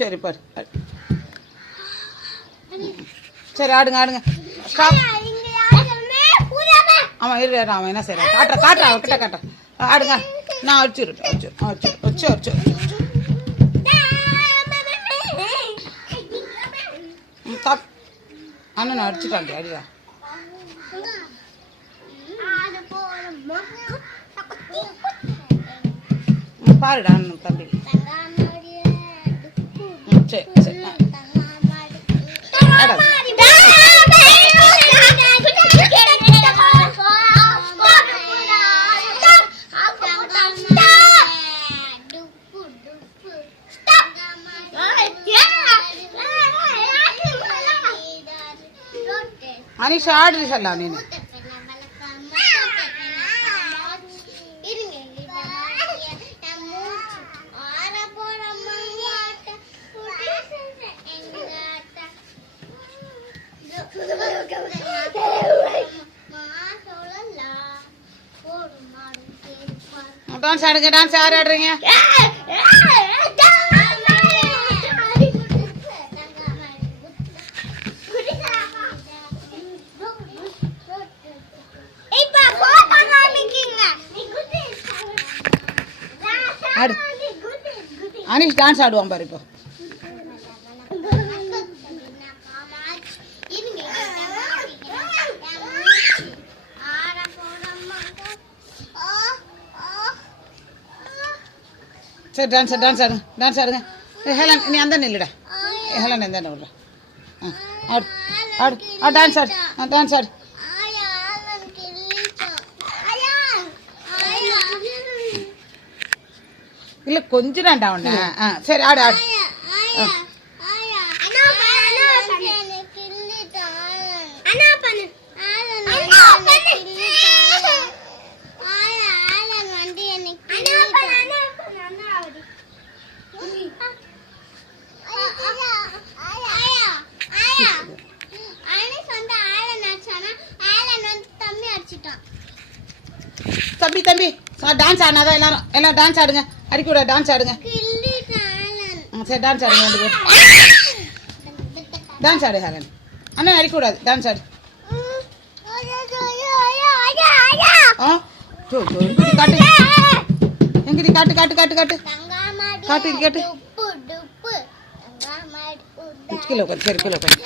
சரி பாரு. சரி ஆடுங்க ஆடுங்க. ஸ்டாப். அவன் இரு, அவன் என்ன செய்யறான் காட்டுறா அவர்கிட்ட காட்டுறா. ஆடுங்க. நான் அடிச்சு அண்ணன் அடிச்சுட்டான். அடிடா பாருடா அண்ணன் தம்பி. சரி சரி அனிஷா ஆடு சொல்லா நீனு. டான்ஸ் ஆடுங்க. டான்ஸ் யார் ஆடுறீங்க? ஆடு. அனிஷ் டான்ஸ் ஆடுவான் பாரு இப்போ. சரி டான்ஸ் ஆடுங்க. ஹேலன் நீ அந்த நில்லுடா. ஹேலன் எந்த விடுற. ஆடு ஆடு ஆ டான்ஸ் ஆடு. இல்லை கொஞ்சம் தான்டா ஒன்று. சரி ஆடு. தம்பி டான்ஸ் ஆடினாதான் எல்லாரும் டான்ஸ் ஆடுங்க. அடிக்கூட டான்ஸ் ஆடுங்க. சரி டான்ஸ் ஆடுங்க. 2 பேர் டான்ஸ் ஆடு. ஹேலன் அண்ணன் அடிக்கூடாது. டான்ஸ் ஆடு. காட்டு எங்கிட்ட காட்டு. கீழே உட்காந்து. சரி கீழே உட்காந்து.